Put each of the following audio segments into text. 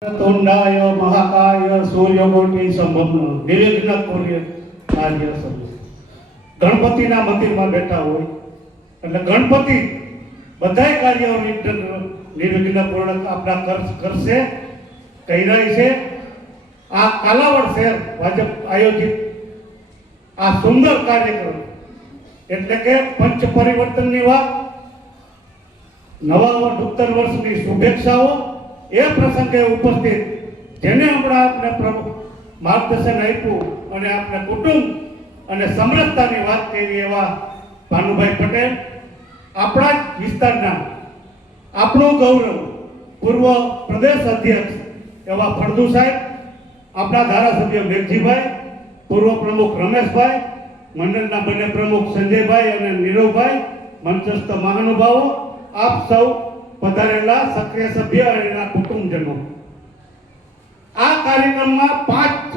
તુંડાય, મહાકાય, સૂર્યકોટી સંભવ નિર્વિઘ્ન કોર્ય કાર્ય સંભવ ગણપતિના મંદિરમાં બેઠા હોય, એટલે ગણપતિ બધાય કાર્યો નિર્વિઘ્ન પૂર્ણ આપણા કરશે, કહી રહી છે. આ કાલાવડ શહેર ભાજપ આયોજિત આ સુંદર કાર્યક્રમ, એટલે કે પંચ પરિવર્તનની વાત, નવા વર્ષ નૂતન વર્ષની શુભેચ્છાઓ એ પ્રસંગે ઉપસ્થિત, જેને હમણાં આપણે પ્રભુ માર્ગદર્શન આપ્યું અને આપને કુટુંબ અને સમરસતાની વાત કરી એવા ભાનુભાઈ પટેલ, આપણા જ વિસ્તારના આપણું ગૌરવ પૂર્વ પ્રદેશ અધ્યક્ષ એવા ફળદુ સાહેબ, આપણા ધારાસભ્ય મેઘજીભાઈ, પૂર્વ પ્રમુખ રમેશભાઈ, મંડળના બંને પ્રમુખ સંજયભાઈ અને નીરવભાઈ, મંચસ્થ મહાનુભાવો, આપ સૌ પધારેલા સક્રિય સભ્ય અને એના કુટુંબજનો. આ કાર્યક્રમમાં પાંચ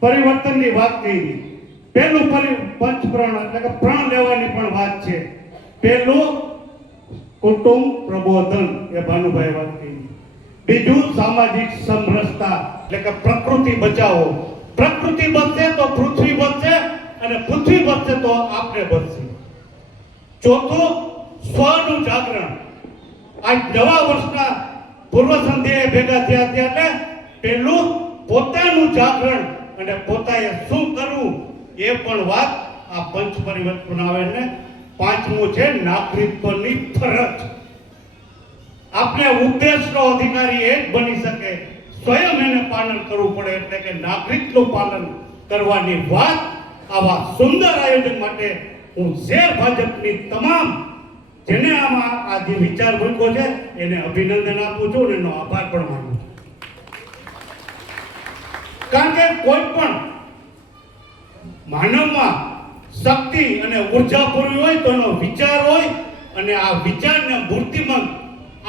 પરિવર્તનની વાત કરી પહેલું પરિ પંચ પ્રણ એટલે કે પ્રણ લેવાની પણ વાત છે. પહેલું કુટુંબ પ્રબોધન એ ભાનુભાઈ વાત કરી બીજું સામાજિક સમરસતા એટલે કે પ્રકૃતિ બચાવો. પ્રકૃતિ બચશે તો પૃથ્વી બચશે અને પૃથ્વી બચશે તો આપણે બચશે. ચોથું સ્વનું જાગરણ. આ નવા વર્ષના પૂર્વ સંધ્યાએ ભેગા થયા ત્યારે પેલું પોતાનું જાગરણ અને પોતાએ શું કરવું એ પણ વાત આ પંચ પરિવર્તન આવે ને પાંચમું છે નાગરિકોની ફરજ. આપણે ઉદ્દેશનો અધિકારી એ જ બની શકે. સ્વયં એને પાલન કરવું પડે એટલે કે નાગરિકનું પાલન કરવાની વાત આવા સુંદર આયોજન માટે હું શેર ભાજપની તમામ જેને આમાં આ જે વિચાર મૂક્યો છે, એને અભિનંદન આપું છું અને એનો આભાર પણ માનું છું. કારણ કે કોઈ પણ માનવમાં શક્તિ અને ઊર્જા પૂરી હોય તો એનો વિચાર હોય અને આ વિચારને મૂર્તિમંત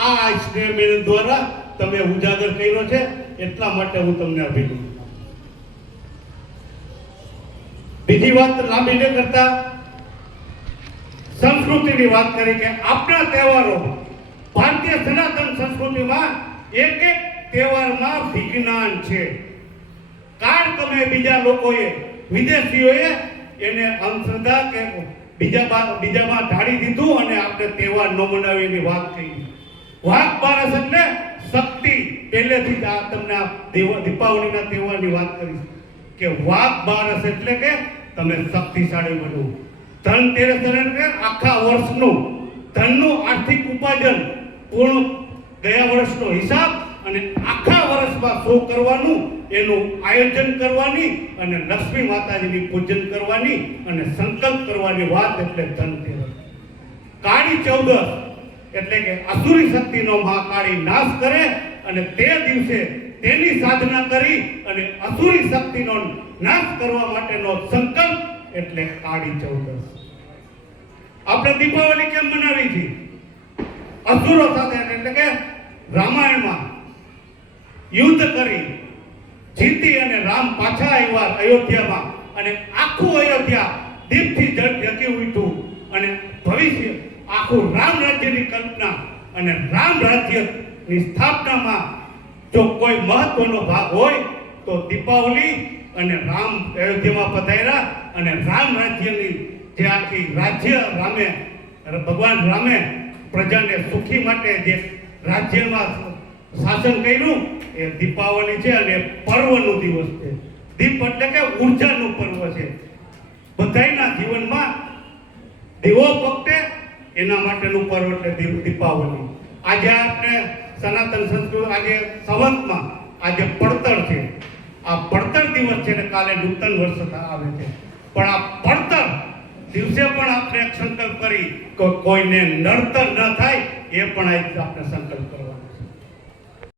આ સ્નેહ મેળન દ્વારા તમે ઉજાગર કર્યો છે, એટલા માટે હું તમને અભિનંદન બીજી વાત લાંબી ન કરતા સંસ્કૃતિની વાત કરી કે આપણા તહેવારો ભારતીય સનાતન સંસ્કૃતિમાં એક એક તહેવારમાં વિજ્ઞાન છે. કાળ તમે બીજા લોકોએ, વિદેશીઓએ એને અંધશ્રદ્ધા કે બીજા બીજામાં ઢાળી દીધું અને આપણે તહેવાર ન મનાવી એની વાત કરી. વાઘ બારસ એટલે શક્તિ. પહેલેથી જ આ તમને આ દીપાવલીના તહેવારની વાત કરી કે વાઘ બારસ એટલે કે તમે શક્તિશાળી બનવું ધનતેરસ દરમિયાન આખા વર્ષનું. ધનનું આર્થિક ઉપાર્જન પૂર્ણ ગયા વર્ષનો હિસાબ અને આખા વર્ષમાં શું કરવાનું? એનું આયોજન કરવાની અને લક્ષ્મી માતાજીની પૂજન કરવાની અને સંકલ્પ કરવાની વાત એટલે ધનતેરસ કાળી ચૌદસ એટલે કે અસુરી શક્તિનો મહાકાળી નાશ કરે અને તે દિવસે તેની સાધના કરી અને અસુરી શક્તિનો નાશ કરવા માટેનો સંકલ્પ એટલે આડી ચૌદસ. આપણે દીપાવલી કેમ મનાવી છે? અસુરો સાથે એટલે કે રામાયણમાં યુદ્ધ કરી, જીતી અને રામ પાછા આવ્યા અયોધ્યામાં. અને આખું અયોધ્યા દીપથી જગી ઉઠ્યું. અને ભવિષ્ય આખું રામ રાજ્યની કલ્પના અને રામ રાજ્યની સ્થાપનામાં જો કોઈ મહત્વનો ભાગ હોય તો દીપાવલી અને રામ અયોધ્યામાં પધાર્યા અને રામ રાજ્યની જે આખી રાજ્ય રામે, ભગવાન રામે પ્રજાને સુખી માટે જે રાજ્યમાં શાસન કર્યું, એ દીપાવલી છે અને પર્વનો દિવસ છે. દીપ એટલે કે ઉર્જાનું પર્વ છે. બધાના જીવનમાં દીવો પકટે એના માટેનું પર્વ એટલે દીપાવલી. આજે આપણે સનાતન સંસ્કૃતિ, આજે સંવંતમાં આજે પડતર છે. આ પડતર દિવસ છે ને કાલે નૂતન વર્ષ આવે છે. પણ આ પડતર દિવસે પણ આપણે સંકલ્પ કરી કોઈને નડતર ન થાય, એ પણ આપણે સંકલ્પ